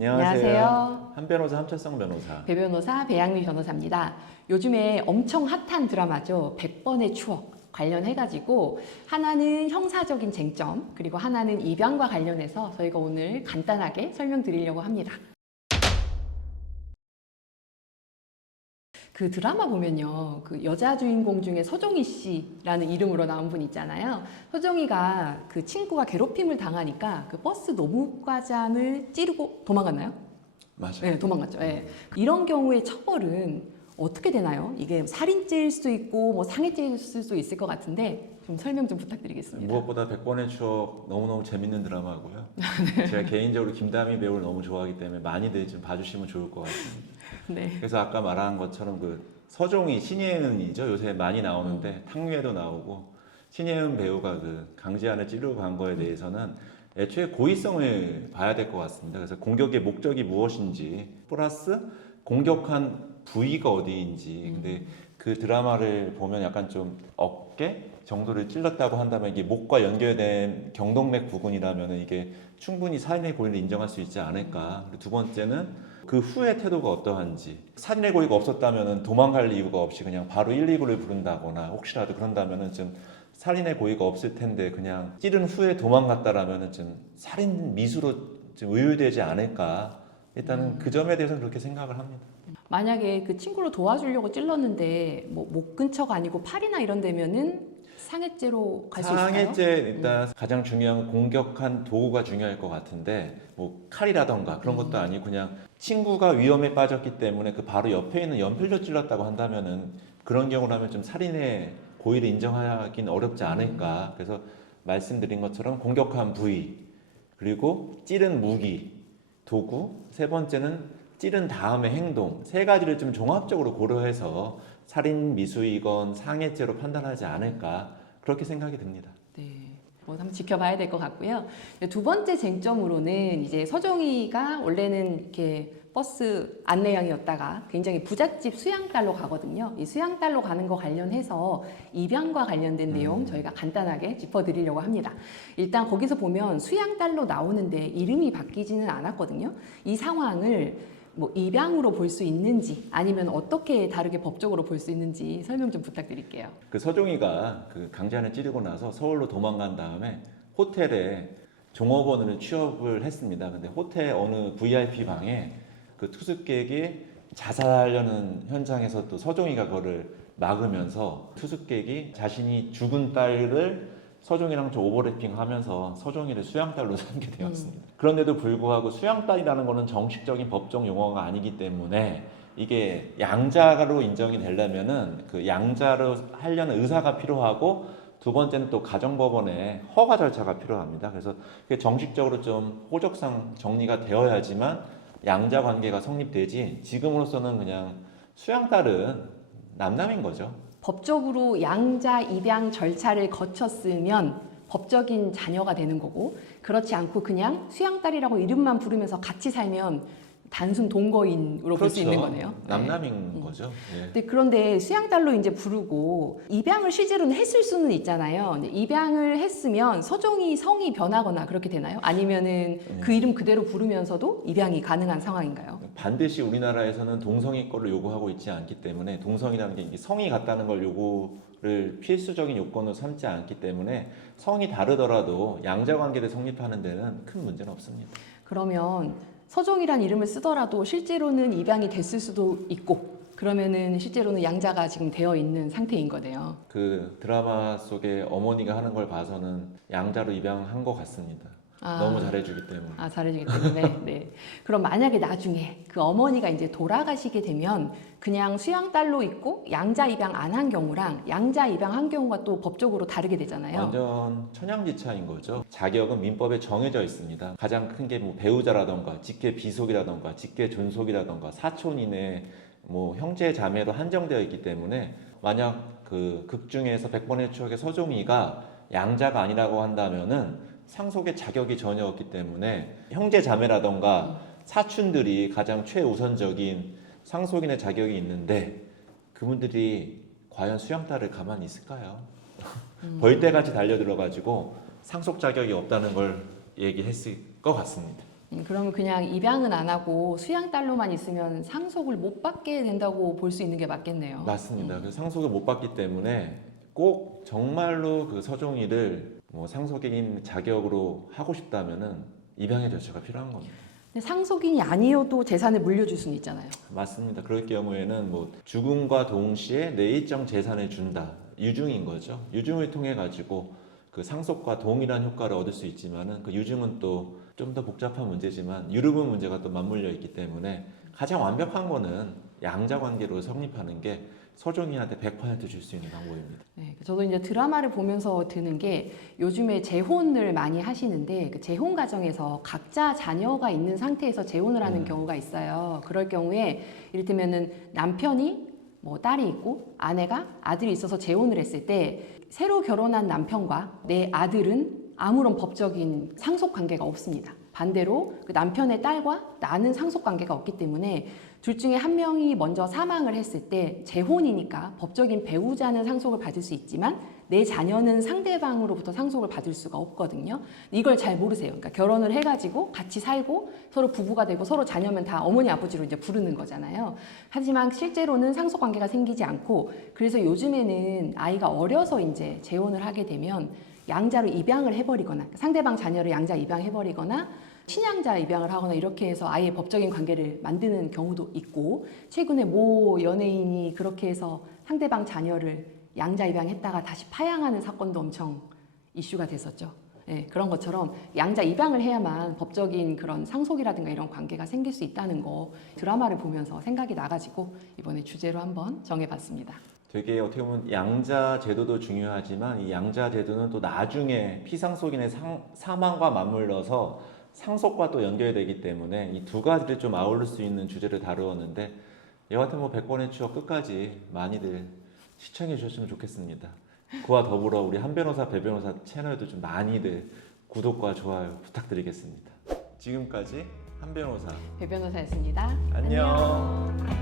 안녕하세요. 한변호사 함철성 변호사. 배변호사 배양미 변호사입니다. 요즘에 엄청 핫한 드라마죠. 100번의 추억 관련해가지고 하나는 형사적인 쟁점, 그리고 하나는 입양과 관련해서 저희가 오늘 간단하게 설명드리려고 합니다. 그 드라마 보면요, 그 여자 주인공 중에 서종희 씨라는 이름으로 나온 분 있잖아요. 서종희가 그 친구가 괴롭힘을 당하니까 그 버스 노무과장을 찌르고 도망갔나요? 맞아요. 네, 도망갔죠. 네. 이런 경우에 처벌은 어떻게 되나요? 이게 살인죄일 수도 있고 뭐 상해죄일 수도 있을 것 같은데 좀 설명 좀 부탁드리겠습니다. 무엇보다 100번의 추억 너무너무 재밌는 드라마고요. 제가 개인적으로 김다미 배우를 너무 좋아하기 때문에 많이들 좀 봐주시면 좋을 것 같습니다. 네. 그래서 아까 말한 것처럼 그 서종희, 신예은이죠. 요새 많이 나오는데 탕류에도 나오고, 신예은 배우가 그 강지한을 찌르고 간 거에 대해서는 애초에 고의성을 봐야 될 것 같습니다. 그래서 공격의 목적이 무엇인지 플러스 공격한 부위가 어디인지. 근데 그 드라마를 보면 약간 좀 어깨 정도를 찔렀다고 한다면 이게 목과 연결된 경동맥 부근이라면 이게 충분히 살인의 고의를 인정할 수 있지 않을까. 그리고 두 번째는 그 후의 태도가 어떠한지. 살인의 고의가 없었다면 도망갈 이유가 없이 그냥 바로 119를 부른다거나 혹시라도 그런다면 좀 살인의 고의가 없을 텐데 그냥 찌른 후에 도망갔다라면 좀 살인 미수로 좀 의율되지 않을까. 일단은 그 점에 대해서는 그렇게 생각을 합니다. 만약에 그 친구를 도와주려고 찔렀는데 뭐 목 근처가 아니고 팔이나 이런 데면은 상해죄로 갈 수 있을까요? 상해죄 일단 가장 중요한 건 공격한 도구가 중요할 것 같은데 뭐 칼이라던가 그런 것도 아니고 그냥 친구가 위험에 빠졌기 때문에 그 바로 옆에 있는 연필로 찔렀다고 한다면은 그런 경우라면 좀 살인의 고의를 인정하기는 어렵지 않을까. 그래서 말씀드린 것처럼 공격한 부위, 그리고 찌른 무기, 도구, 세 번째는 찌른 다음의 행동, 세 가지를 좀 종합적으로 고려해서 살인 미수이건 상해죄로 판단하지 않을까 그렇게 생각이 듭니다. 네. 뭐 한번 지켜봐야 될 것 같고요. 두 번째 쟁점으로는 이제 서종희가 원래는 이렇게 버스 안내양이었다가 굉장히 부잣집 수양딸로 가거든요. 이 수양딸로 가는 거 관련해서 입양과 관련된 내용 저희가 간단하게 짚어드리려고 합니다. 일단 거기서 보면 수양딸로 나오는데 이름이 바뀌지는 않았거든요. 이 상황을 뭐 입양으로 볼 수 있는지 아니면 어떻게 다르게 법적으로 볼 수 있는지 설명 좀 부탁드릴게요. 그 서종이가 그 강제한을 찌르고 나서 서울로 도망간 다음에 호텔에 종업원으로 취업을 했습니다. 근데 호텔 어느 VIP 방에 그 투숙객이 자살하려는 현장에서 또 서종이가 그거를 막으면서 투숙객이 자신이 죽은 딸을 서종이랑 좀 오버래핑 하면서 서종이를 수양딸로 삼게 되었습니다. 그런데도 불구하고 수양딸이라는 것은 정식적인 법정 용어가 아니기 때문에 이게 양자로 인정이 되려면은 그 양자로 하려는 의사가 필요하고, 두 번째는 또 가정법원의 허가 절차가 필요합니다. 그래서 그게 정식적으로 좀 호적상 정리가 되어야지만 양자 관계가 성립되지, 지금으로서는 그냥 수양딸은 남남인 거죠. 법적으로 양자 입양 절차를 거쳤으면 법적인 자녀가 되는 거고, 그렇지 않고 그냥 수양딸이라고 이름만 부르면서 같이 살면 단순 동거인으로 볼 수 있는 거네요. 남남인 거죠. 예. 근데 그런데 수양딸로 이제 부르고 입양을 실제로는 했을 수는 있잖아요. 근데 입양을 했으면 서종이 성이 변하거나 그렇게 되나요? 아니면은 그 이름 그대로 부르면서도 입양이 가능한 상황인가요? 반드시 우리나라에서는 동성이 거를 요구하고 있지 않기 때문에, 동성이라는 게 이게 성이 같다는 걸 요구를 필수적인 요건으로 삼지 않기 때문에 성이 다르더라도 양자 관계를 성립하는 데는 큰 문제는 없습니다. 그러면 서종이란 이름을 쓰더라도 실제로는 입양이 됐을 수도 있고, 그러면은 실제로는 양자가 지금 되어 있는 상태인 거네요. 그 드라마 속에 어머니가 하는 걸 봐서는 양자로 입양한 것 같습니다. 너무 잘해주기 때문에. 잘해주기 때문에. 네. 그럼 만약에 나중에 그 어머니가 이제 돌아가시게 되면 그냥 수양딸로 있고 양자 입양 안 한 경우랑 양자 입양한 경우가 또 법적으로 다르게 되잖아요. 완전 천양지차인 거죠. 자격은 민법에 정해져 있습니다. 가장 큰 게 뭐 배우자라던가 직계 비속이라던가 직계 존속이라던가 사촌 이내 뭐 형제 자매로 한정되어 있기 때문에, 만약 그 극 중에서 100번의 추억의 서종이가 양자가 아니라고 한다면은 상속의 자격이 전혀 없기 때문에 형제 자매라던가 사촌들이 가장 최우선적인 상속인의 자격이 있는데, 그분들이 과연 수양딸을 가만히 있을까요? 벌떼같이 달려들어가지고 상속 자격이 없다는 걸 얘기했을 것 같습니다. 그러면 그냥 입양은 안 하고 수양딸로만 있으면 상속을 못 받게 된다고 볼 수 있는 게 맞겠네요. 맞습니다. 그 상속을 못 받기 때문에 꼭 정말로 그 서종이를 뭐 상속인 자격으로 하고 싶다면은 입양의 절차가 필요한 겁니다. 근데 상속인이 아니어도 재산을 물려줄 수는 있잖아요. 맞습니다. 그럴 경우에는 뭐 죽음과 동시에 내 일정 재산을 준다. 유증인 거죠. 유증을 통해 가지고 그 상속과 동일한 효과를 얻을 수 있지만은 그 유증은 또 좀 더 복잡한 문제지만 유류분 문제가 또 맞물려 있기 때문에 가장 완벽한 거는 양자 관계로 성립하는 게 서종인한테 100% 줄 수 있는 방법입니다. 네, 저도 이제 드라마를 보면서 드는 게 요즘에 재혼을 많이 하시는데 그 재혼 과정에서 각자 자녀가 있는 상태에서 재혼을 하는 경우가 있어요. 그럴 경우에 이를테면은 남편이 뭐 딸이 있고 아내가 아들이 있어서 재혼을 했을 때 새로 결혼한 남편과 내 아들은 아무런 법적인 상속 관계가 없습니다. 반대로 그 남편의 딸과 나는 상속 관계가 없기 때문에 둘 중에 한 명이 먼저 사망을 했을 때 재혼이니까 법적인 배우자는 상속을 받을 수 있지만 내 자녀는 상대방으로부터 상속을 받을 수가 없거든요. 이걸 잘 모르세요. 그러니까 결혼을 해가지고 같이 살고 서로 부부가 되고 서로 자녀면 다 어머니 아버지로 이제 부르는 거잖아요. 하지만 실제로는 상속 관계가 생기지 않고 그래서 요즘에는 아이가 어려서 이제 재혼을 하게 되면 양자로 입양을 해버리거나 상대방 자녀를 양자 입양해버리거나 친양자 입양을 하거나 이렇게 해서 아예 법적인 관계를 만드는 경우도 있고 최근에 모 연예인이 그렇게 해서 상대방 자녀를 양자 입양했다가 다시 파양하는 사건도 엄청 이슈가 됐었죠. 네, 그런 것처럼 양자 입양을 해야만 법적인 그런 상속이라든가 이런 관계가 생길 수 있다는 거 드라마를 보면서 생각이 나가지고 이번에 주제로 한번 정해봤습니다. 되게 어떻게 보면 양자 제도도 중요하지만 이 양자 제도는 또 나중에 피상속인의 사망과 맞물려서 상속과 또 연결되기 때문에 이 두 가지를 좀 아울릴 수 있는 주제를 다루었는데 여하튼 뭐 100번의 추억 끝까지 많이들 시청해 주셨으면 좋겠습니다. 그와 더불어 우리 한 변호사 배 변호사 채널도 좀 많이들 구독과 좋아요 부탁드리겠습니다. 지금까지 한 변호사 배 변호사였습니다. 안녕.